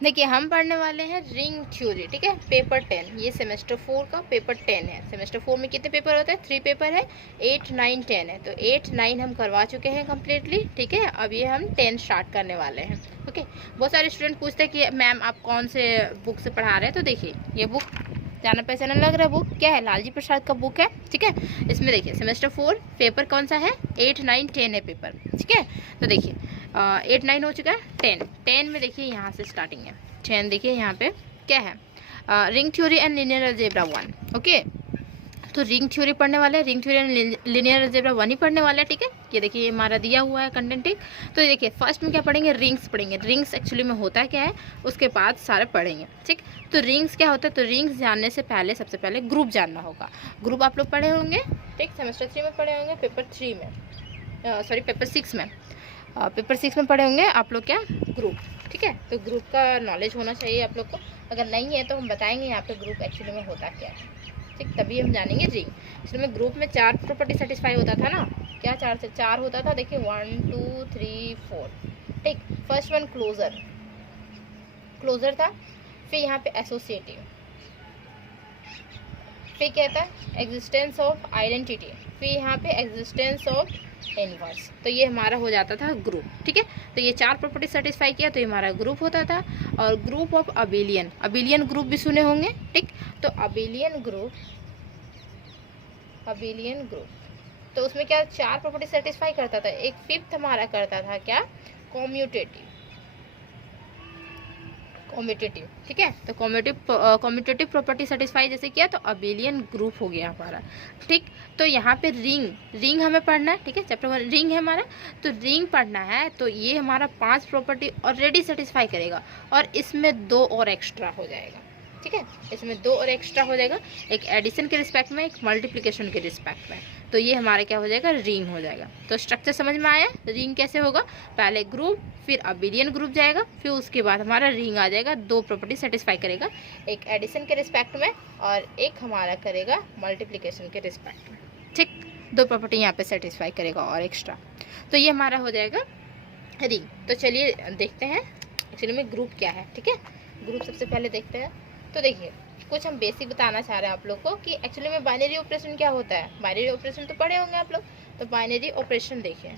देखिए हम पढ़ने वाले हैं रिंग थ्योरी, ठीक है, पेपर 10। ये सेमेस्टर 4 का पेपर 10 है। सेमेस्टर 4 में कितने पेपर होते हैं? 3 पेपर है, 8, 9, 10 है। तो 8, 9 हम करवा चुके हैं कम्प्लीटली, ठीक है। अब ये हम 10 स्टार्ट करने वाले हैं। ओके, बहुत सारे स्टूडेंट पूछते हैं कि मैम आप कौन से बुक से पढ़ा रहे हैं। तो देखिए ये बुक जाना पहचाना लग रहा है, बुक क्या है? लालजी प्रसाद का बुक है, ठीक है। इसमें देखिए सेमेस्टर 4 पेपर कौन सा है? 8, 9, 10 है पेपर, ठीक है। तो देखिए 8, 9 हो चुका है, 10 में देखिए यहाँ से स्टार्टिंग है। 10 देखिए यहाँ पे क्या है? Ring theory and linear algebra 1। Okay, तो रिंग थ्योरी पढ़ने वाले हैं, ring theory and linear algebra 1 ही पढ़ने वाले हैं, ठीक है। ये देखिए ये हमारा दिया हुआ है कंटेंट, ठीक। तो देखिए फर्स्ट में क्या पढ़ेंगे? रिंग्स पढ़ेंगे। रिंग्स एक्चुअली में होता क्या है उसके बाद सारे पढ़ेंगे, ठीक। तो रिंग्स क्या होता है? तो रिंग्स जानने से पहले सबसे पहले ग्रुप जानना होगा। ग्रुप आप लोग पढ़े होंगे, ठीक, सेमेस्टर 3 में पढ़े होंगे, पेपर 3 में, सॉरी पेपर 6 में, पेपर 6 में पढ़े होंगे आप लोग क्या? ग्रुप, ठीक है। तो ग्रुप का नॉलेज होना चाहिए आप लोग को। अगर नहीं है तो हम बताएंगे यहाँ पे ग्रुप एक्चुअली में होता क्या है, ठीक, तभी हम जानेंगे रिंग। इसमें ग्रुप में 4 प्रॉपर्टी सेटिस्फाई होता था ना, क्या 4 से 4 होता था? देखिए 1, 2, 3, 4, ठीक। फर्स्ट वन क्लोजर, क्लोजर था। फिर यहाँ पे एसोसिएटिव, फिर क्या था? एग्जिस्टेंस ऑफ आइडेंटिटी, फिर यहाँ पे एग्जिस्टेंस ऑफ इनवर्स। तो ये हमारा हो जाता था ग्रुप, ठीक है। तो ये 4 प्रॉपर्टी सेटिस्फाई किया तो ये हमारा ग्रुप होता था। और group of abelian, abelian group भी सुने होंगे, ठीक। तो अबिलियन ग्रुप, अबिलियन ग्रुप, तो उसमें क्या 4 प्रॉपर्टी सेटिस्फाई करता था। एक फिफ्थ हमारा करता था क्या? कॉम्यूटेटिव, कॉम्यूटेटिव, ठीक है। तो कॉम्यूटेटिव प्रॉपर्टी सेटिस्फाई जैसे किया तो अबिलियन ग्रुप हो गया हमारा, ठीक। तो यहाँ पे रिंग, रिंग हमें पढ़ना है, ठीक है। चैप्टर 1 रिंग है हमारा, तो रिंग पढ़ना है। तो ये हमारा 5 प्रॉपर्टी ऑलरेडी सेटिस्फाई करेगा और इसमें 2 और एक्स्ट्रा हो जाएगा, ठीक है। इसमें 2 और एक्स्ट्रा हो जाएगा, एक एडिशन के रिस्पेक्ट में, एक मल्टीप्लिकेशन के रिस्पेक्ट में। तो ये हमारा क्या हो जाएगा? रिंग हो जाएगा। तो स्ट्रक्चर समझ में आया? रिंग कैसे होगा? पहले ग्रुप, फिर अबिलियन ग्रुप जाएगा, फिर उसके बाद हमारा रिंग आ जाएगा। 2 प्रॉपर्टी सेटिस्फाई करेगा, एक एडिशन के रिस्पेक्ट में और एक हमारा करेगा मल्टीप्लिकेशन के रिस्पेक्ट में, ठीक। 2 प्रॉपर्टी यहाँ पे सेटिस्फाई करेगा और एक्स्ट्रा। तो ये हमारा हो जाएगा रिंग। तो चलिए देखते हैं एक्चुअली में ग्रुप क्या है, ठीक है। ग्रुप सबसे पहले देखते हैं। तो देखिए कुछ हम बेसिक बताना चाह रहे हैं आप लोग को कि एक्चुअली में बाइनरी ऑपरेशन क्या होता है। बाइनरी ऑपरेशन तो पढ़े होंगे आप लोग। तो बाइनरी ऑपरेशन देखिए,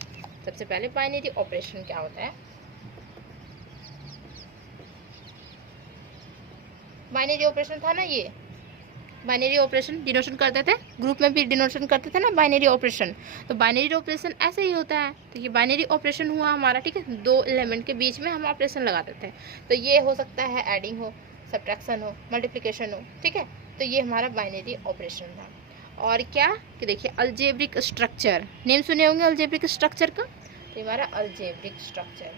सबसे पहले बाइनरी ऑपरेशन क्या होता है। बाइनरी ऑपरेशन था ना, ये बाइनरी ऑपरेशन डिनोशन करते थे, ग्रुप में भी डिनोशन करते थे ना बाइनरी ऑपरेशन। तो बाइनरी ऑपरेशन ऐसे ही होता है। तो ये बाइनरी ऑपरेशन हुआ हमारा, ठीक है। 2 एलिमेंट के बीच में हम ऑपरेशन लगाते थे। तो ये हो सकता है एडिंग हो, सब्ट्रैक्शन हो, मल्टीप्लिकेशन हो, ठीक है। तो ये हमारा बाइनरी ऑपरेशन था। और क्या कि देखिए अलजेब्रिक स्ट्रक्चर, नेम सुने होंगे अलजेब्रिक स्ट्रक्चर का। तो हमारा अलजेब्रिक स्ट्रक्चर,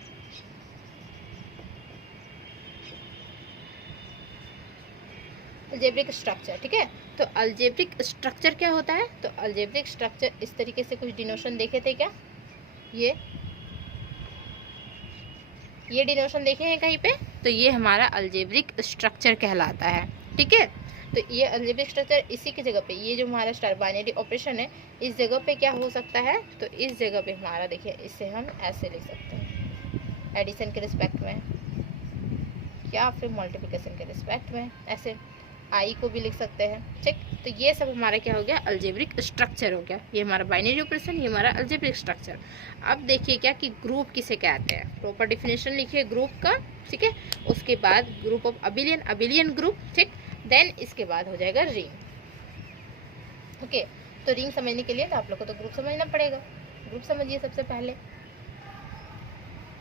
अलजेब्रिक स्ट्रक्चर, ठीक है। तो अलजेब्रिक स्ट्रक्चर क्या होता है? तो अलजेब्रिक स्ट्रक्चर इस तरीके से कुछ डिनोशन देखे थे क्या? ये डिनोशन देखे हैं कहीं पे? तो ये हमारा अलजेब्रिक स्ट्रक्चर कहलाता है, ठीक है। तो ये अलजेब्रिक स्ट्रक्चर इसी की जगह पे, ये जो हमारा स्टार बाइनरी ऑपरेशन है, इस जगह पे क्या हो सकता है? तो इस जगह पे हमारा देखिए, इसे हम ऐसे लिख सकते हैं एडिशन के रिस्पेक्ट में या फिर मल्टीप्लिकेशन के रिस्पेक्ट में, ऐसे आई को भी लिख सकते हैं, ठीक। तो ये सब हमारा क्या हो गया? अलजेब्रिक स्ट्रक्चर हो गया। ये हमारा बाइनरी ऑपरेशन, ये हमारा अलजेब्रिक स्ट्रक्चर। अब देखिए क्या कि ग्रुप किसे कहते हैं। प्रॉपर डिफिनेशन लिखिए ग्रुप का, ठीक है। उसके बाद group of abelian, abelian group, ठीक। देन इसके बाद हो जाएगा रिंग, ओके। तो रिंग समझने के लिए तो आप लोग को तो ग्रुप समझना पड़ेगा। ग्रुप समझिए सबसे पहले,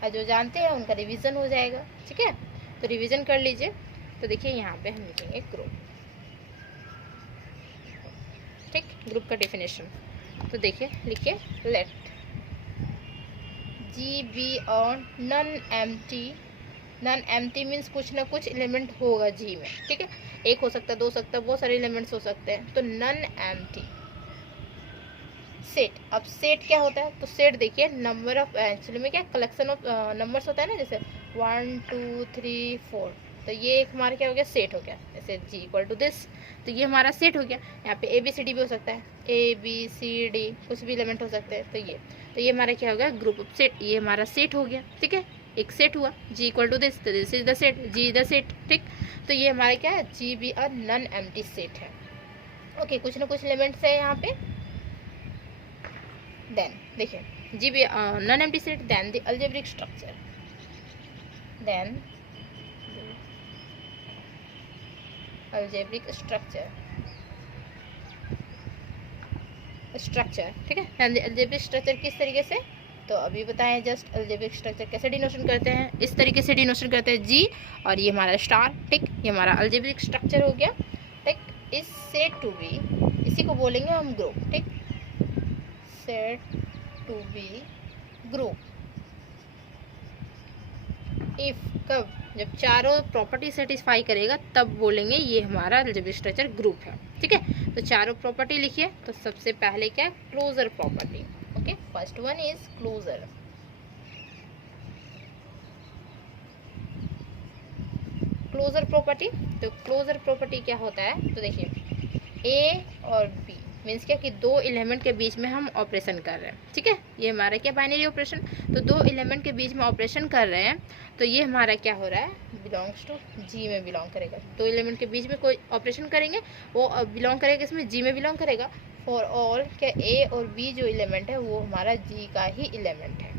और जो जानते हैं उनका रिविजन हो जाएगा, ठीक है। तो रिविजन कर लीजिए। तो देखिए यहाँ पे हम लिखेंगे ग्रुप, ठीक, ग्रुप का डेफिनेशन। तो देखिए लिखिए let G be on non empty, non empty means कुछ ना कुछ एलिमेंट होगा जी में, ठीक है। एक हो सकता है, 2 हो सकता है, बहुत सारे एलिमेंट्स हो सकते हैं। तो नन एम्प्टी सेट। अब सेट क्या होता है? तो सेट देखिए नंबर ऑफ, एक्चुअली में क्या कलेक्शन ऑफ नंबर्स होता है ना, जैसे 1, 2, 3, 4। तो ये एक हमारा क्या हो गया? सेट हो गया। जैसे जी इक्वल टू दिस, तो ये हमारा सेट हो गया। यहाँ पे ABCD भी हो सकता है, ABCD कुछ भी एलिमेंट हो सकते हैं। तो ये हमारा क्या हो गया? ग्रुप ऑफ सेट, ये हमारा सेट हो गया, ठीक है। एक सेट हुआ, G equal to this is the set, G the set, ठीक। तो ये हमारा क्या है, जी भी अ नॉन एम्प्टी सेट है। ओके, कुछ ना कुछ एलिमेंट्स है यहाँ पे। देन देखिए जी भी non empty set, then the algebraic structure, then algebraic structure, ठीक है। अलजेब्रिक स्ट्रक्चर किस तरीके से, तो अभी बताएं जस्ट अलजेब्रिक स्ट्रक्चर कैसे डिनोशन करते हैं, इस तरीके से डिनोशन करते हैं, जी और ये हमारा स्टार, ठीक। ये हमारा अलजेब्रिक स्ट्रक्चर हो गया, ठीक। इस सेट टू बी, इसी को बोलेंगे हम ग्रुप, ठीक। Set to be group if, कब, जब चारों प्रॉपर्टी सेटिस्फाई करेगा तब बोलेंगे ये हमारा अलजेब्रिक स्ट्रक्चर ग्रुप है, ठीक है। तो चारों प्रॉपर्टी लिखिए। तो सबसे पहले क्या है, closure property. Okay, first one is closure. Closure property, तो क्लोजर प्रॉपर्टी क्या होता है, तो देखिए ए और बी मीन्स क्या कि दो एलिमेंट के बीच में हम ऑपरेशन कर रहे हैं, ठीक है। ये हमारा क्या, बाइनरी ऑपरेशन। तो दो एलिमेंट के बीच में ऑपरेशन कर रहे हैं, तो ये हमारा क्या हो रहा है, बिलोंग्स टू जी में बिलोंग करेगा। दो एलिमेंट के बीच में कोई ऑपरेशन करेंगे वो बिलोंग करेगा, इसमें जी में बिलोंग करेगा। फॉर ऑल क्या ए और बी जो एलिमेंट है वो हमारा जी का ही एलिमेंट है।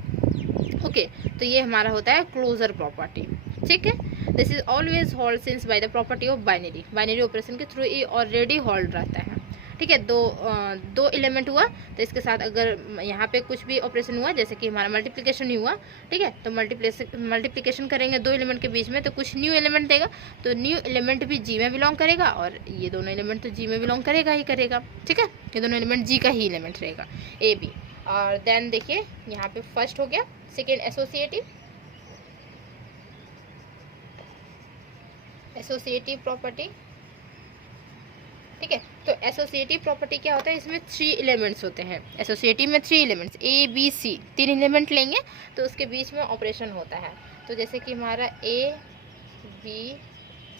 ओके, तो ये हमारा होता है क्लोजर प्रॉपर्टी, ठीक है। This is always hold since by the property of binary, binary operation के थ्रू ये ऑलरेडी होल्ड रहता है, ठीक है। दो एलिमेंट हुआ तो इसके साथ अगर यहाँ पे कुछ भी ऑपरेशन हुआ, जैसे कि हमारा मल्टीप्लिकेशन ही हुआ, ठीक है। तो मल्टीप्लिकेशन करेंगे दो एलिमेंट के बीच में तो कुछ न्यू एलिमेंट देगा, तो न्यू एलिमेंट भी जी में बिलोंग करेगा और ये दोनों एलिमेंट तो जी में बिलोंग करेगा ही करेगा, ठीक है। ये दोनों एलिमेंट जी का ही एलिमेंट रहेगा, ए बी। और देन देखिए यहाँ पे फर्स्ट हो गया, सेकेंड एसोसिएटिव प्रॉपर्टी, ठीक है। तो एसोसिएटिव प्रॉपर्टी क्या होता है, इसमें 3 एलिमेंट्स होते हैं। एसोसिएटिव में 3 elements, A B C, 3 element लेंगे तो उसके बीच में ऑपरेशन होता है। तो जैसे कि हमारा A B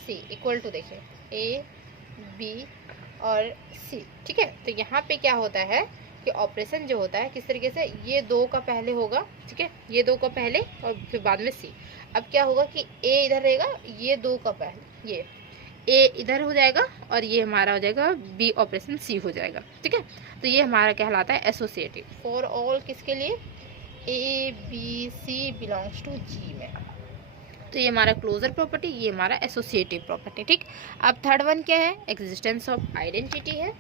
C equal to, देखिए ए बी और सी, ठीक है। तो यहाँ पे क्या होता है कि ऑपरेशन जो होता है किस तरीके से, ये दो का पहले होगा, ठीक है, ये दो का पहले और फिर बाद में सी। अब क्या होगा कि ए इधर रहेगा, ये दो का पहले, ये ए इधर हो जाएगा और ये हमारा हो जाएगा बी ऑपरेशन सी हो जाएगा, ठीक है। तो ये हमारा कहलाता है एसोसिएटिव। फॉर ऑल किसके लिए, A B C belongs to G में। तो ये हमारा क्लोजर प्रॉपर्टी, ये हमारा एसोसिएटिव प्रॉपर्टी, ठीक। अब थर्ड वन क्या है, एग्जिस्टेंस ऑफ आइडेंटिटी है।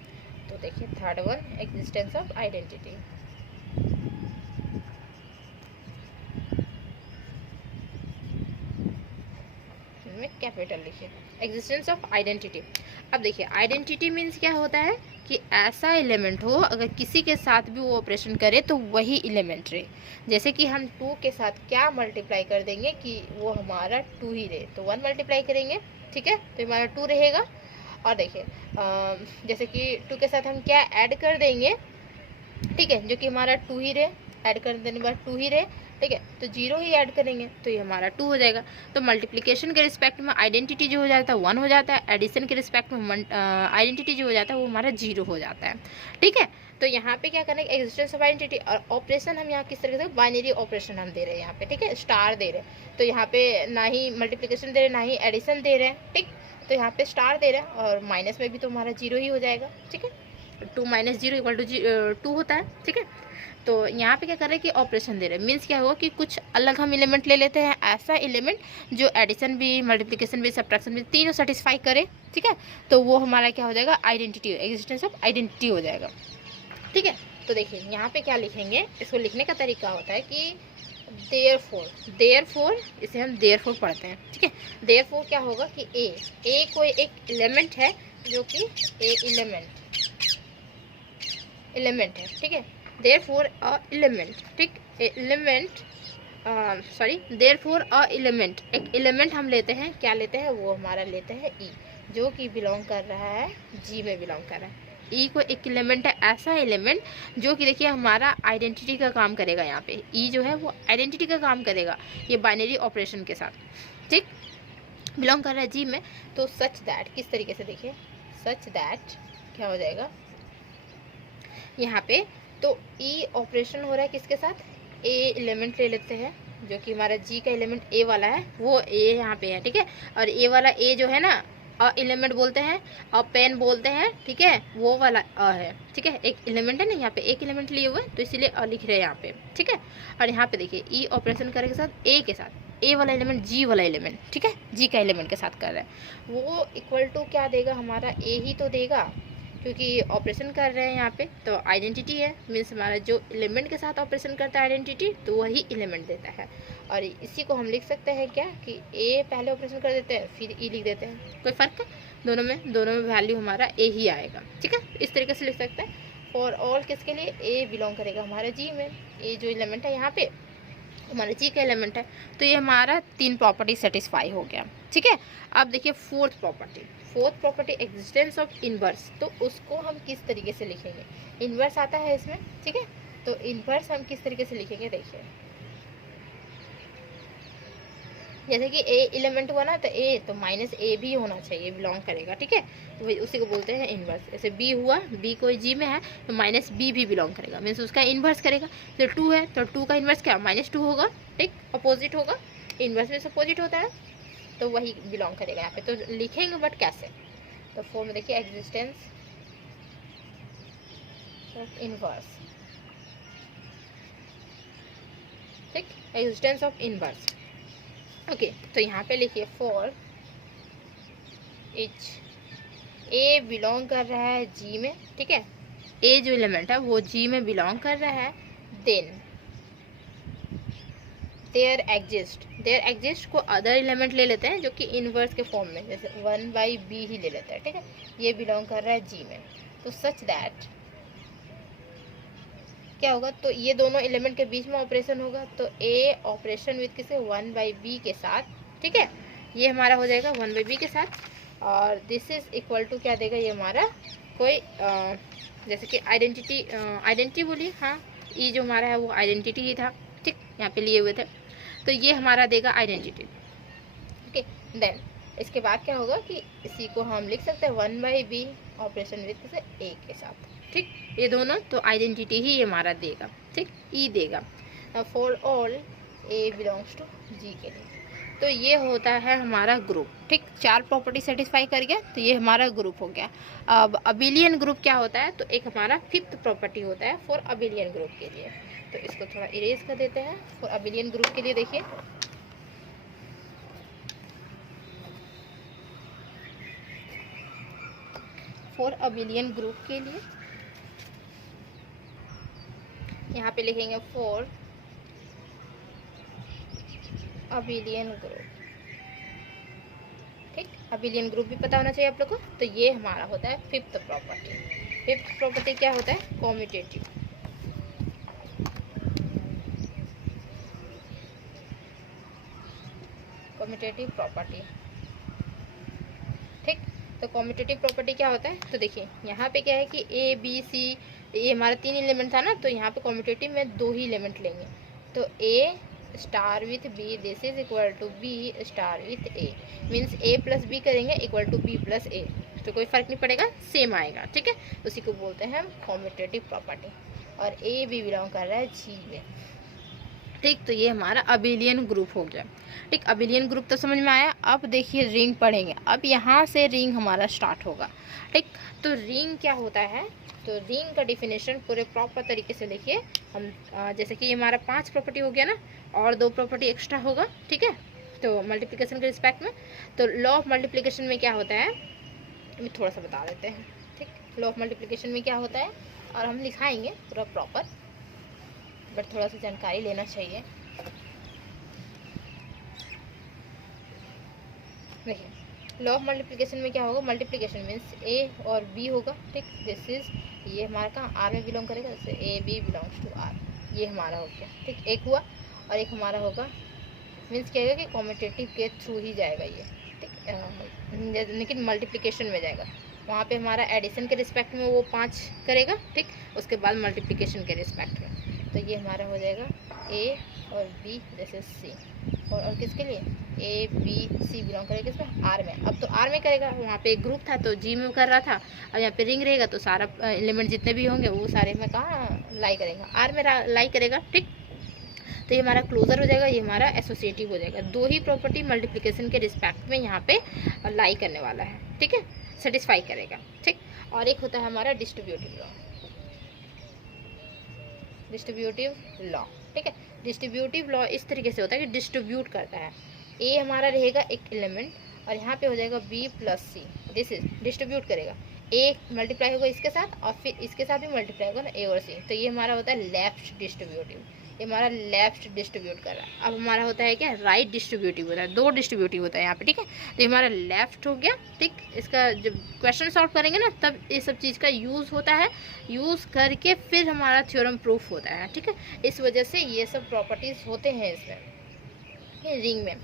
तो देखिए third one existence of identity, capital लिखिए, एग्जिस्टेंस ऑफ आइडेंटिटी। अब देखिए आइडेंटिटी मीन्स क्या होता है कि ऐसा एलिमेंट हो अगर किसी के साथ भी वो ऑपरेशन करे तो वही एलिमेंट रहे। जैसे कि हम 2 के साथ क्या मल्टीप्लाई कर देंगे कि वो हमारा 2 ही रहे, तो 1 मल्टीप्लाई करेंगे, ठीक है, तो हमारा 2 रहेगा। और देखिए जैसे कि 2 के साथ हम क्या ऐड कर देंगे, ठीक है, जो कि हमारा 2 ही रहे, ऐड कर देने के बाद 2 ही रहे, ठीक है, तो 0 ही ऐड करेंगे तो ये हमारा 2 हो जाएगा। तो मल्टीप्लिकेशन के रिस्पेक्ट में आइडेंटिटी जो हो जाता है 1 हो जाता है, एडिशन के रिस्पेक्ट में आइडेंटिटी जो हो जाता है वो हमारा 0 हो जाता है, ठीक है। तो यहाँ पे क्या करना है, एग्जिस्टेंस ऑफ आइडेंटिटी। और ऑपरेशन हम यहाँ किस तरीके से, बाइनरी ऑपरेशन हम दे रहे हैं यहाँ पे, ठीक है, स्टार दे रहे हैं। तो यहाँ पे ना ही मल्टीप्लिकेशन दे रहे हैं ना ही एडिशन दे रहे हैं, ठीक। तो यहाँ पे स्टार दे रहे हैं और माइनस में भी तो हमारा 0 ही हो जाएगा, ठीक है। 2 - 0 = 2 होता है, ठीक है। तो यहाँ पे क्या कर रहे हैं कि ऑपरेशन दे रहे हैं, मीन्स क्या होगा कि कुछ अलग हम एलिमेंट ले लेते हैं, ऐसा एलिमेंट जो एडिशन भी, मल्टीप्लिकेशन भी, सब्ट्रैक्शन भी तीनों सेटिस्फाई करे, ठीक है। तो वो हमारा क्या हो जाएगा, आइडेंटिटी, एग्जिस्टेंस ऑफ आइडेंटिटी हो जाएगा, ठीक है। तो देखिए यहाँ पे क्या लिखेंगे, इसको लिखने का तरीका होता है कि देयरफॉर, इसे हम देयरफॉर पढ़ते हैं, ठीक है। देयरफॉर क्या होगा कि ए कोई एक एलिमेंट है जो कि एलिमेंट है, ठीक है। देयरफॉर अ एलिमेंट, ठीक, देयरफॉर अ एलिमेंट, एक एलिमेंट हम लेते हैं, क्या लेते हैं, वो हमारा लेते हैं ई, जो कि बिलोंग कर रहा है जी में बिलोंग कर रहा है। ई को एक एलिमेंट है, ऐसा एलिमेंट जो कि देखिए हमारा आइडेंटिटी का काम करेगा। यहाँ पे ई जो है वो आइडेंटिटी का काम करेगा ये बाइनरी ऑपरेशन के साथ, ठीक, बिलोंग कर रहा है जी में। तो सच दैट, किस तरीके से, देखिए सच दैट क्या हो जाएगा यहाँ पे, तो ई ऑपरेशन हो रहा है किसके साथ, ए एलिमेंट ले लेते हैं, जो कि हमारा जी का एलिमेंट ए वाला है वो ए यहाँ पे है, ठीक है। और ए वाला ए जो है ना एलिमेंट बोलते हैं और पेन बोलते हैं, ठीक है, वो वाला है, ठीक है। एक एलिमेंट है ना यहाँ पे, एक एलिमेंट लिए हुए तो इसीलिए लिख रहे हैं यहाँ पे, ठीक है। और यहाँ पे देखिए ई ऑपरेशन करे के साथ ए के साथ, ए वाला एलिमेंट जी वाला एलिमेंट, ठीक है, जी का एलिमेंट के साथ कर रहा है, वो इक्वल टू क्या देगा हमारा, ए ही तो देगा, क्योंकि ऑपरेशन कर रहे हैं यहाँ पे तो आइडेंटिटी है, मीन्स हमारा जो एलिमेंट के साथ ऑपरेशन करता है आइडेंटिटी तो वही एलिमेंट देता है। और इसी को हम लिख सकते हैं क्या कि ए पहले ऑपरेशन कर देते हैं फिर ई लिख देते हैं, कोई फर्क है दोनों में वैल्यू हमारा ए ही आएगा, ठीक है। इस तरीके से लिख सकते हैं। फॉर ऑल किसके लिए, ए बिलोंग करेगा हमारा जी में, ए जो एलिमेंट है यहाँ पे हमारा जी का एलिमेंट है, तो ये हमारा 3 प्रॉपर्टी सेटिस्फाई हो गया, ठीक है। अब देखिए fourth property existence of inverse, तो उसको हम किस तरीके से लिखेंगे, इनवर्स आता है इसमें, ठीक है। तो इनवर्स हम किस तरीके से लिखेंगे, देखिए जैसे कि ए एलिमेंट हुआ ना तो ए तो माइनस ए भी होना चाहिए, बिलोंग करेगा, ठीक है, तो उसी को बोलते हैं इनवर्स। जैसे बी हुआ, बी कोई जी में है तो माइनस बी भी बिलोंग करेगा, मीन्स उसका इनवर्स करेगा। तो 2 है तो 2 का इनवर्स क्या, -2 होगा, ठीक, अपोजिट होगा, इनवर्स में अपोजिट होता है तो वही बिलोंग करेगा यहाँ पे। तो लिखेंगे बट कैसे, तो फॉर्म में देखिए एग्जिस्टेंस ऑफ इनवर्स, ठीक, एग्जिस्टेंस ऑफ इनवर्स, ओके। तो यहाँ पे लिखिए फॉर इच ए बिलोंग कर रहा है जी में, ठीक है, ए जो एलिमेंट है वो जी में बिलोंग कर रहा है, देन देयर एग्जिस्ट को अदर एलिमेंट ले लेते हैं जो कि इनवर्स के फॉर्म में, जैसे 1/b ही ले लेते हैं, ठीक है, ये बिलोंग कर रहा है जी में, तो सच दैट क्या होगा, तो ये दोनों एलिमेंट के बीच में ऑपरेशन होगा, तो ए ऑपरेशन विद किसे 1/b के साथ, ठीक है, ये हमारा हो जाएगा 1/b के साथ, और दिस इज इक्वल टू क्या देगा, ये हमारा कोई जैसे कि आइडेंटिटी बोलिए, हाँ ई जो हमारा है वो आइडेंटिटी ही था, ठीक, यहाँ पे लिए हुए थे, तो ये हमारा देगा आइडेंटिटी, ओके। देन इसके बाद क्या होगा कि इसी को हम लिख सकते हैं 1/b ऑपरेशन विद किसे ए के साथ, ठीक, ये दोनों तो आइडेंटिटी ही हमारा देगा, ठीक, ई देगा। For all A belongs to G के लिए, तो ये होता है हमारा ग्रुप, ठीक, 4 प्रॉपर्टी सेटिस्फाई कर गया तो ये हमारा ग्रुप हो गया। अब अबिलियन ग्रुप क्या होता है, तो एक हमारा 5th प्रॉपर्टी होता है फॉर अबिलियन ग्रुप के लिए, तो इसको थोड़ा इरेज कर देते हैं। फॉर अबिलियन ग्रुप के लिए देखिए फॉर अबिलियन ग्रुप के लिए यहाँ पे लिखेंगे फॉर अबिलियन ग्रुप, ठीक, अबिलियन ग्रुप भी पता होना चाहिए आप लोग को, तो ये हमारा होता है 5th प्रॉपर्टी। 5th प्रॉपर्टी क्या होता है, कॉम्यूटेटिव, प्रॉपर्टी, ठीक। तो कॉम्यूटेटिव प्रॉपर्टी क्या होता है, तो देखिए यहाँ पे क्या है कि ए बी सी, ये हमारा 3 एलिमेंट था ना, तो यहाँ पे कॉम्यूटेटिव में 2 ही एलिमेंट लेंगे, तो A star with B this is equal to B star with A, means A plus B करेंगे equal to B plus A, तो कोई फर्क नहीं पड़ेगा, सेम आएगा, ठीक है, उसी को बोलते हैं हम कॉम्यूटेटिव प्रॉपर्टी। और ए भी बिलोंग कर रहा है जी में, ठीक, तो ये हमारा अबिलियन ग्रुप हो गया, ठीक। अबिलियन ग्रुप तो समझ में आया। अब देखिए रिंग पढ़ेंगे, अब यहाँ से रिंग हमारा स्टार्ट होगा, ठीक। तो रिंग क्या होता है, तो रिंग का डिफिनेशन पूरे प्रॉपर तरीके से लिखिए हम, जैसे कि ये हमारा 5 प्रॉपर्टी हो गया ना, और 2 प्रॉपर्टी एक्स्ट्रा होगा, ठीक है, तो मल्टीप्लिकेशन के रिस्पेक्ट में, तो लॉ ऑफ मल्टीप्लिकेशन में क्या होता है, हम थोड़ा सा बता देते हैं, ठीक, लॉ ऑफ मल्टीप्लिकेशन में क्या होता है, और हम लिखाएंगे पूरा प्रॉपर, बट थोड़ा सा जानकारी लेना चाहिए। देखिए लॉ ऑफ मल्टीप्लिकेशन में क्या होगा, मल्टीप्लिकेशन मीन्स ए और बी होगा, ठीक, दिस इज, ये हमारा कहाँ आर में बिलोंग करेगा, जैसे A B belongs to R, ये हमारा हो गया, ठीक, एक हुआ। और एक हमारा होगा मीन्स क्या होगा कि कॉम्यूटेटिव के थ्रू ही जाएगा ये, ठीक, लेकिन मल्टीप्लिकेशन में जाएगा, वहाँ पे हमारा एडिशन के रिस्पेक्ट में वो 5 करेगा, ठीक, उसके बाद मल्टीप्लिकेशन के रिस्पेक्ट में, तो ये हमारा हो जाएगा ए और बी जैसे सी, और किसके लिए ए बी सी बिलोंग करेगा किसमें, आर में। अब तो आर में करेगा, वहाँ पे एक ग्रुप था तो जी में कर रहा था, अब यहाँ पे रिंग रहेगा तो सारा एलिमेंट जितने भी होंगे वो सारे में कहाँ लाई करेगा, आर में लाई करेगा, ठीक। तो ये हमारा क्लोजर हो जाएगा, ये हमारा एसोसिएटिव हो जाएगा। दो ही प्रॉपर्टी मल्टीप्लिकेशन के रिस्पेक्ट में यहाँ पे लाई करने वाला है, ठीक है, सेटिस्फाई करेगा, ठीक। और एक होता है हमारा डिस्ट्रीब्यूटिव लॉ, डिस्ट्रीब्यूटिव लॉ, ठीक है। डिस्ट्रीब्यूटिव लॉ इस तरीके से होता है कि डिस्ट्रीब्यूट करता है। ए हमारा रहेगा एक एलिमेंट और यहाँ पे हो जाएगा B plus C, this is distribute करेगा। ए मल्टीप्लाई होगा इसके साथ और फिर इसके साथ भी मल्टीप्लाई होगा ना, ए और सी, तो ये हमारा होता है लेफ्ट डिस्ट्रीब्यूटिव, ये हमारा लेफ्ट डिस्ट्रीब्यूट कर रहा है। अब हमारा होता है क्या, राइट डिस्ट्रीब्यूटिव होता है, दो डिस्ट्रीब्यूटिव होता है यहाँ पे, ठीक है। तो ये हमारा लेफ्ट हो गया, ठीक। इसका जब क्वेश्चन सॉल्व करेंगे ना तब ये सब चीज़ का यूज़ होता है, यूज़ करके फिर हमारा थ्योरम प्रूफ होता है, ठीक है। इस वजह से ये सब प्रॉपर्टीज़ होते हैं इसमें, रिंग में।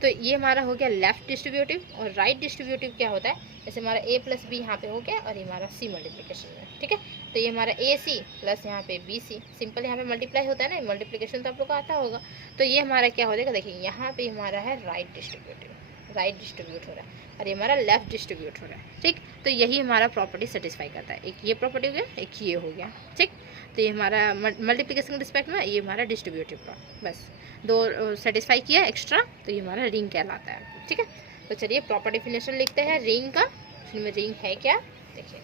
तो ये हमारा हो गया लेफ्ट डिस्ट्रीब्यूटिव। और राइट डिस्ट्रीब्यूटिव क्या होता है, जैसे हमारा ए प्लस बी यहाँ पे हो गया और ये हमारा सी मल्टीप्लिकेशन में, ठीक है। तो ये हमारा ए सी प्लस यहाँ पे बी सी, सिंपल यहाँ पे मल्टीप्लाई होता है ना, मल्टीप्लिकेशन तो आप लोग को आता होगा। तो ये हमारा क्या हो जाएगा, देखिए यहाँ पे हमारा है राइट डिस्ट्रीब्यूटिव, राइट डिस्ट्रीब्यूट हो रहा है और ये हमारा लेफ्ट डिस्ट्रीब्यूट हो रहा है, ठीक। तो यही हमारा प्रॉपर्टी सेटिस्फाई करता है, एक ये प्रॉपर्टी हो गया, एक ये हो गया, ठीक। तो ये हमारा मल्टीप्लिकेशन के रिस्पेक्ट में, ये हमारा डिस्ट्रीब्यूटिव लॉ, बस दो सेटिस्फाई किया एक्स्ट्रा, तो ये हमारा रिंग कहलाता है, ठीक है। तो चलिए प्रॉपर डेफिनेशन लिखते हैं रिंग का। इसमें रिंग है क्या, देखिए।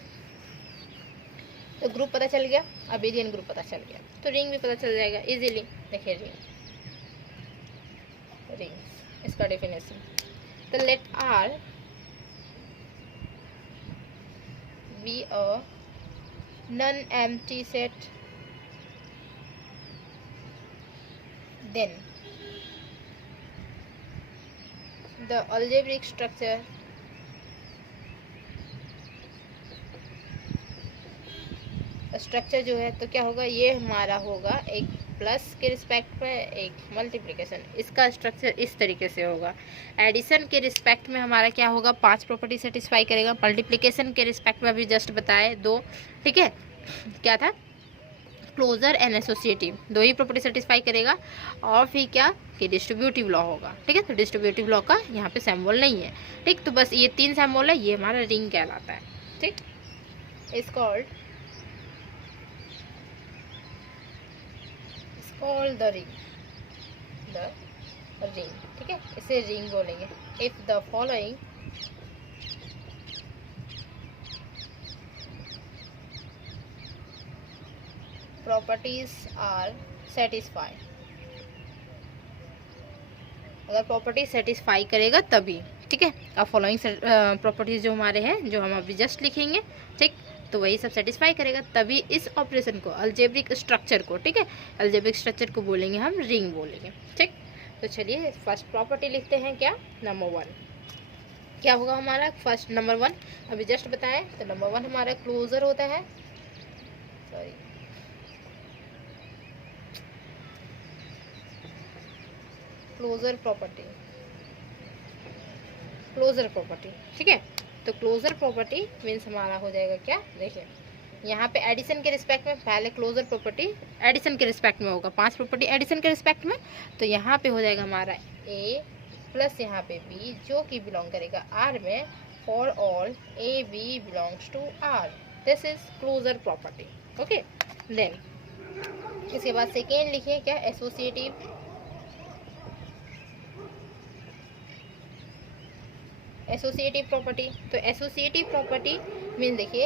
तो ग्रुप पता चल गया, अबेलियन ग्रुप पता चल गया, तो रिंग भी पता चल जाएगा इजीली। देखिए रिंग इसका डेफिनेशन, तो let R be a non empty set, then the algebraic structure जो है तो क्या होगा, ये हमारा होगा एक प्लस के रिस्पेक्ट में एक मल्टीप्लिकेशन, इसका स्ट्रक्चर इस तरीके से होगा। एडिशन के रिस्पेक्ट में हमारा क्या होगा, 5 प्रॉपर्टी सेटिस्फाई करेगा। मल्टीप्लिकेशन के रिस्पेक्ट में अभी जस्ट बताए 2, ठीक है। क्या था, क्लोजर एंड एसोसिएटिव, दो ही प्रॉपर्टी सेटिस्फाई करेगा। और फिर क्या कि डिस्ट्रीब्यूटिव लॉ होगा, ठीक है। तो डिस्ट्रीब्यूटिव लॉ का यहाँ पे सिंबल नहीं है, ठीक। तो बस ये 3 सिंबल है, ये हमारा रिंग कहलाता है, ठीक। इज कॉल्ड द रिंग, ठीक है, इसे रिंग बोलेंगे। If the following properties are satisfied, अगर प्रॉपर्टी सेटिस्फाई करेगा तभी, ठीक है। अब फॉलोइंग प्रॉपर्टीज जो हमारे हैं, जो हम अभी जस्ट लिखेंगे, ठीक, तो वही सब सेटिस्फाई करेगा तभी इस ऑपरेशन को, अलजेब्रिक स्ट्रक्चर को, ठीक है, अलजेब्रिक स्ट्रक्चर को बोलेंगे हम रिंग बोलेंगे, ठीक। तो चलिए फर्स्ट प्रॉपर्टी लिखते हैं, क्या, नंबर 1 क्या होगा हमारा, फर्स्ट नंबर 1 अभी जस्ट बताएं। तो नंबर 1 हमारा क्लोजर होता है, सॉरी क्लोजर प्रॉपर्टी, ठीक है। तो क्लोजर प्रॉपर्टी मीन्स हमारा हो जाएगा क्या, देखिए यहाँ पे एडिशन के रिस्पेक्ट में पहले क्लोजर प्रॉपर्टी एडिशन के रिस्पेक्ट में होगा, 5 प्रॉपर्टी एडिशन के रिस्पेक्ट में। तो यहाँ पे हो जाएगा हमारा ए प्लस यहाँ पे बी, जो कि बिलोंग करेगा आर में, for all A B belongs to R, this is closure property, okay. Then इसके बाद सेकेंड लिखिए क्या, एसोसिएटिव प्रॉपर्टी। तो एसोसिएटिव प्रॉपर्टी मीन देखिए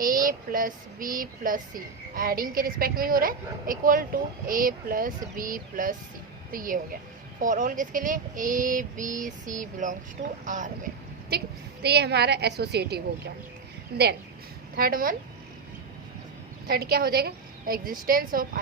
A plus B plus C, adding के रिस्पेक्ट में हो रहा है, equal to A plus B plus C, तो ये हो गया। फॉर ऑल किसके लिए, A B C belongs to R में, ठीक। तो ये हमारा एसोसिएटिव हो गया। देन थर्ड क्या हो जाएगा, एग्जिस्टेंस ऑफ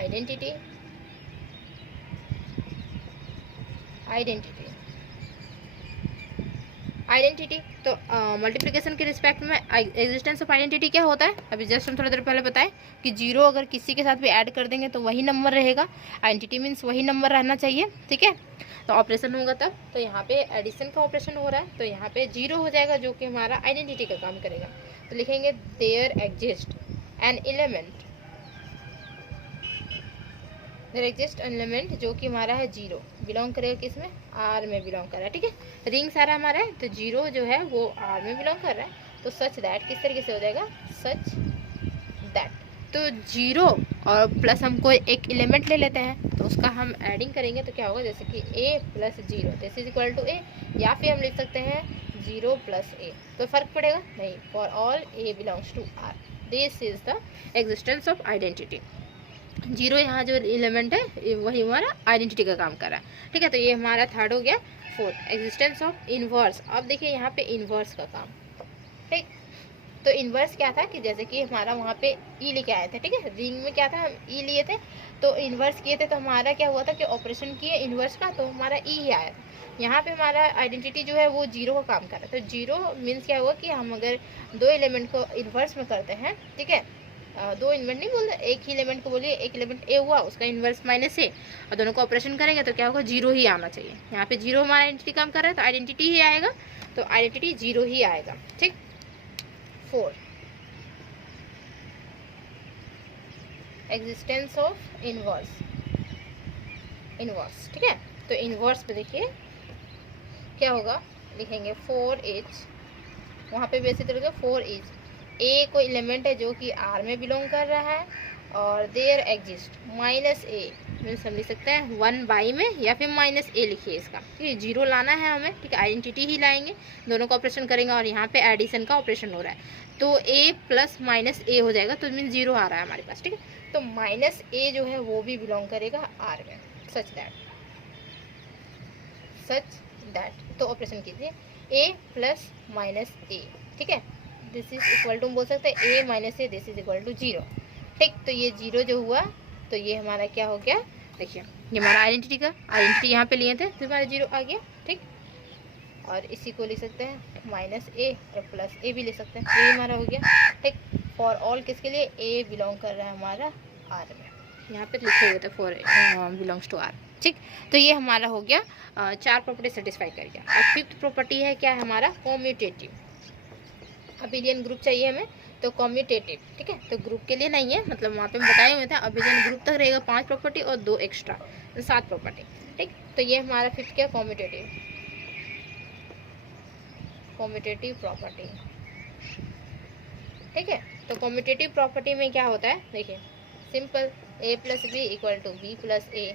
आइडेंटिटी तो मल्टीप्लिकेशन के रिस्पेक्ट में एग्जिस्टेंस ऑफ आइडेंटिटी क्या होता है, अभी जस्ट हम थोड़ी देर पहले बताए कि 0 अगर किसी के साथ भी ऐड कर देंगे तो वही नंबर रहेगा, आइडेंटिटी मीन्स वही नंबर रहना चाहिए, ठीक है। तो ऑपरेशन होगा तब, तो यहाँ पे एडिशन का ऑपरेशन हो रहा है, तो यहाँ पे 0 हो जाएगा जो कि हमारा आइडेंटिटी का काम करेगा। तो लिखेंगे देयर एग्जिस्ट एन एलिमेंट जो कि हमारा है 0, बिलोंग करेगा किस में, आर में बिलोंग कर रहा है, ठीक है। रिंग सारा हमारा है, तो 0 जो है वो आर में बिलोंग कर रहा है, तो सच दैट किस तरीके से हो जाएगा, सच दैट। तो 0 और प्लस हम कोई एक एलिमेंट ले लेते हैं, तो उसका हम एडिंग करेंगे तो क्या होगा, जैसे कि a plus 0 this is equal to a, या फिर हम लिख सकते हैं 0 प्लस a। तो फ़र्क पड़ेगा नहीं, for all a belongs to r, this is the existence of identity. 0 यहाँ जो एलिमेंट है वही हमारा आइडेंटिटी का काम कर रहा है, ठीक है। तो ये हमारा थर्ड हो गया। Fourth, existence of inverse. अब देखिए यहाँ पे इन्वर्स का काम, ठीक। तो इन्वर्स क्या था कि जैसे कि हमारा वहाँ पे ई लेके आए थे, ठीक है, रिंग में क्या था, हम ई लिए थे, तो इन्वर्स किए थे, तो हमारा क्या हुआ था कि ऑपरेशन किए इन्वर्स का, तो हमारा ई ही आया था। यहाँ पे हमारा आइडेंटिटी जो है वो 0 का काम कर रहा है। तो 0 मीन्स क्या हुआ कि हम अगर दो एलिमेंट को इन्वर्स में करते हैं, ठीक है, दो एलिमेंट नहीं बोलते, एक ही एलिमेंट को बोलिए, एक एलिमेंट ए हुआ, उसका इन्वर्स माइनस ए, और दोनों को ऑपरेशन करेंगे तो क्या होगा, 0 ही आना चाहिए। यहाँ पे 0 हमारा आइडेंटिटी काम कर रहा है तो आइडेंटिटी ही आएगा, तो आइडेंटिटी 0 ही आएगा, ठीक। 4, एग्जिस्टेंस ऑफ इनवर्स, इनवर्स, ठीक है। तो इनवर्स पे देखिए क्या होगा, लिखेंगे 4h, वहाँ पे बेसिक तरीके 4h, ए कोई एलिमेंट है जो कि आर में बिलोंग कर रहा है, और there exist minus A, means हम लिख सकते हैं 1 बाई में, या फिर माइनस ए लिखिए इसका, ठीक है। 0 लाना है हमें, ठीक है, आइडेंटिटी ही लाएंगे, दोनों का ऑपरेशन करेंगे, और यहाँ पे एडिशन का ऑपरेशन हो रहा है, तो ए प्लस माइनस ए हो जाएगा, तो मीन 0 आ रहा है हमारे पास, ठीक है। तो माइनस ए जो है वो भी बिलोंग करेगा आर में, सच दैट। तो ऑपरेशन कीजिए ए प्लस माइनस ए, ठीक है, दिस इज इक्वल टू, बोल सकते हैं A minus A, this is equal to 0, ठीक। तो ये 0 जो हुआ, तो ये हमारा क्या हो गया, देखिए ये हमारा आइडेंटिटी का, आइडेंटिटी यहाँ पे लिए थे तो हमारा 0 आ गया, ठीक। और इसी को लिख सकते हैं माइनस ए और प्लस ए भी ले सकते हैं, ये हमारा हो गया, ठीक। फॉर ऑल किसके लिए, ए बिलोंग कर रहा है हमारा आर में, यहाँ पे लिखे हुए थे फॉर बिलोंग्स टू आर, ठीक। तो ये हमारा हो गया 4 प्रॉपर्टी सेटिस्फाई कर गया। और 5th प्रॉपर्टी है क्या है हमारा, कॉम्यूटेटिव। अबिलियन ग्रुप चाहिए हमें, तो कॉम्यूटेटिव, ठीक है। तो ग्रुप के लिए नहीं है, मतलब वहाँ पे हम बताए हुए थे अबिलियन ग्रुप तक रहेगा 5 प्रॉपर्टी और 2 एक्स्ट्रा, तो 7 प्रॉपर्टी, ठीक। तो ये हमारा 5th क्या, कॉम्यूटेटिव, कॉम्यूटेटिव प्रॉपर्टी, ठीक है। तो कॉम्यूटेटिव प्रॉपर्टी में क्या होता है, देखिए simple, A plus B equal to B plus A,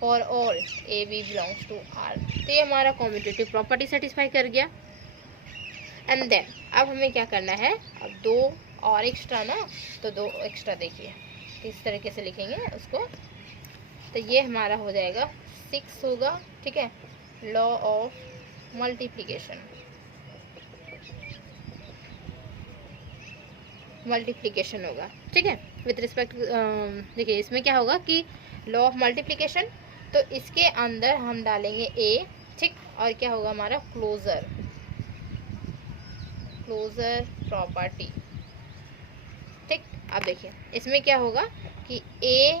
for all A B belongs to R. तो ये हमारा कॉम्यूटेटिव प्रॉपर्टी सेटिस्फाई कर गया। एंड देन अब हमें क्या करना है, अब 2 और एक्स्ट्रा ना, तो 2 एक्स्ट्रा देखिए किस तरीके से लिखेंगे उसको, तो ये हमारा हो जाएगा 6 होगा, ठीक है, लॉ ऑफ मल्टीप्लिकेशन, मल्टीप्लिकेशन होगा, ठीक है, विथ रिस्पेक्ट, देखिए इसमें क्या होगा कि लॉ ऑफ मल्टीप्लिकेशन, तो इसके अंदर हम डालेंगे ए, ठीक, और क्या होगा हमारा क्लोजर, क्लोजर प्रॉपर्टी, ठीक। अब देखिए इसमें क्या होगा कि ए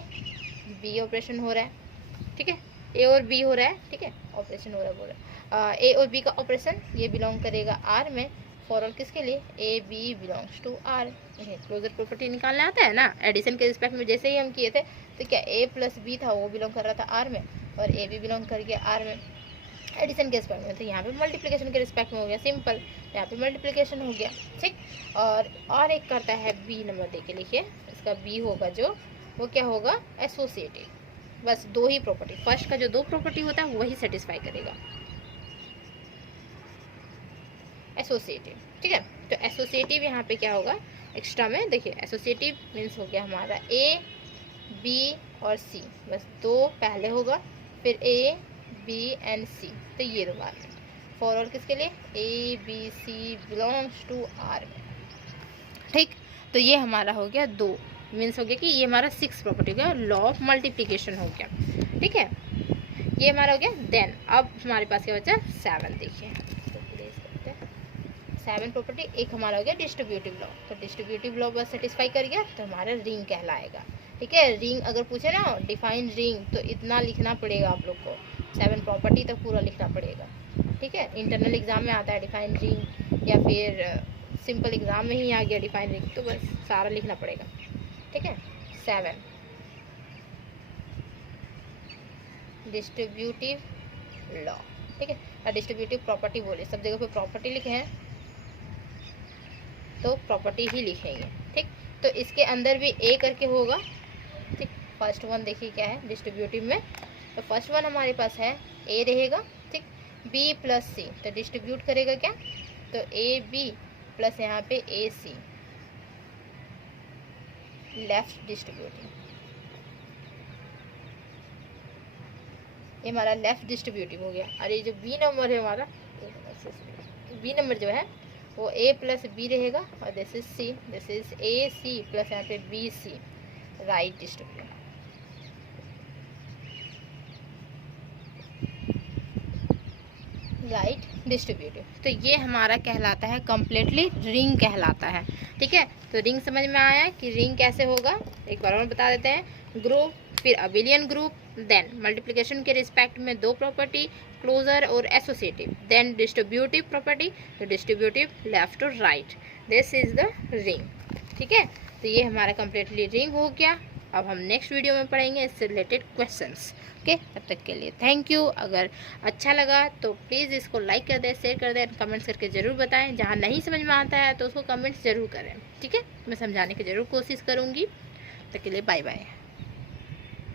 बी ऑपरेशन हो रहा है, ठीक है, ए और बी हो रहा है, ठीक है, ऑपरेशन हो रहा है, बोल रहा है ए और बी का ऑपरेशन, ये बिलोंग करेगा आर में, फॉर ऑल किसके लिए, A B belongs to R. Closure property निकालना आता है ना, एडिशन के रिस्पेक्ट में जैसे ही हम किए थे, तो क्या ए प्लस बी था वो बिलोंग कर रहा था आर में, और ए बी बिलोंग कर गया आर में एडिशन के रिस्पेक्ट में, तो यहाँ पे मल्टीप्लिकेशन के रिस्पेक्ट में हो गया, सिंपल, यहाँ पे मल्टीप्लिकेशन हो गया, ठीक। और एक करता है बी, नंबर दे के लिखिए, इसका बी होगा जो, वो क्या होगा, एसोसिएटिव। बस 2 ही प्रॉपर्टी, फर्स्ट का जो 2 प्रॉपर्टी होता है वही सेटिस्फाई करेगा, एसोसिएटिव, ठीक है। तो एसोसिएटिव यहाँ पे क्या होगा एक्स्ट्रा में, देखिए एसोसिएटिव मीन्स हो गया हमारा ए बी और सी, बस 2 पहले होगा, फिर ए बी एंड सी, तो ये 2 बाद में, फॉर ऑल किसके लिए, A B C belongs to R में, ठीक। तो ये हमारा हो गया 2, मीन्स हो गया कि ये हमारा 6 प्रॉपर्टी हो गया, लॉ ऑफ मल्टीप्लिकेशन हो गया, ठीक है, ये हमारा हो गया। देन अब हमारे पास क्या बचा, 7, देखिए 7 प्रॉपर्टी, एक हमारा हो गया डिस्ट्रीब्यूटिव लॉ, तो डिस्ट्रीब्यूटिव लॉ बस सेटिस्फाई कर गया तो हमारा रिंग कहलाएगा, ठीक है। रिंग अगर पूछे ना डिफाइन रिंग, तो इतना लिखना पड़ेगा आप लोग को, 7 प्रॉपर्टी तक पूरा लिखना पड़ेगा, ठीक है। इंटरनल एग्जाम में आता है डिफाइन रिंग, या फिर सिंपल एग्जाम में ही आ गया डिफाइन रिंग, तो बस सारा लिखना पड़ेगा, ठीक है। 7 डिस्ट्रीब्यूटिव लॉ, ठीक है, डिस्ट्रीब्यूटिव प्रॉपर्टी बोले, सब जगह पे प्रॉपर्टी लिखे हैं तो प्रॉपर्टी ही लिखेंगे, ठीक। तो इसके अंदर भी ए करके होगा, ठीक, फर्स्ट वन देखिए क्या है डिस्ट्रीब्यूटिव में। तो फर्स्ट वन हमारे पास है ए रहेगा, ठीक, बी प्लस सी, तो डिस्ट्रीब्यूट करेगा क्या, तो ए बी प्लस यहाँ पे ए सी, लेफ्ट डिस्ट्रीब्यूटिव, ये हमारा लेफ्ट डिस्ट्रीब्यूटिव हो गया। और ये जो बी नंबर है हमारा, बी नंबर जो है वो ए प्लस बी रहेगा, और this is C, this is A C plus यहाँ पे B C, right distributive. Right distributive, तो ये हमारा कहलाता है कंप्लीटली रिंग कहलाता है, ठीक है। तो रिंग समझ में आया कि रिंग कैसे होगा, एक बार और बता देते हैं। ग्रुप, फिर अबिलियन ग्रुप, देन मल्टीप्लिकेशन के रिस्पेक्ट में दो प्रॉपर्टी, क्लोजर और एसोसिएटिव, देन डिस्ट्रीब्यूटिव प्रॉपर्टी, तो डिस्ट्रीब्यूटिव लेफ्ट और right, this is the ring, ठीक है। तो ये हमारा कंप्लीटली रिंग हो गया। अब हम नेक्स्ट वीडियो में पढ़ेंगे इससे रिलेटेड क्वेश्चंस, ओके। तब तक के लिए थैंक यू। अगर अच्छा लगा तो प्लीज़ इसको लाइक कर दें, शेयर कर दें, कमेंट्स करके ज़रूर बताएं। जहाँ नहीं समझ में आता है तो उसको कमेंट्स ज़रूर करें, ठीक है। मैं समझाने की ज़रूर कोशिश करूँगी। तब तक के लिए बाय बाय।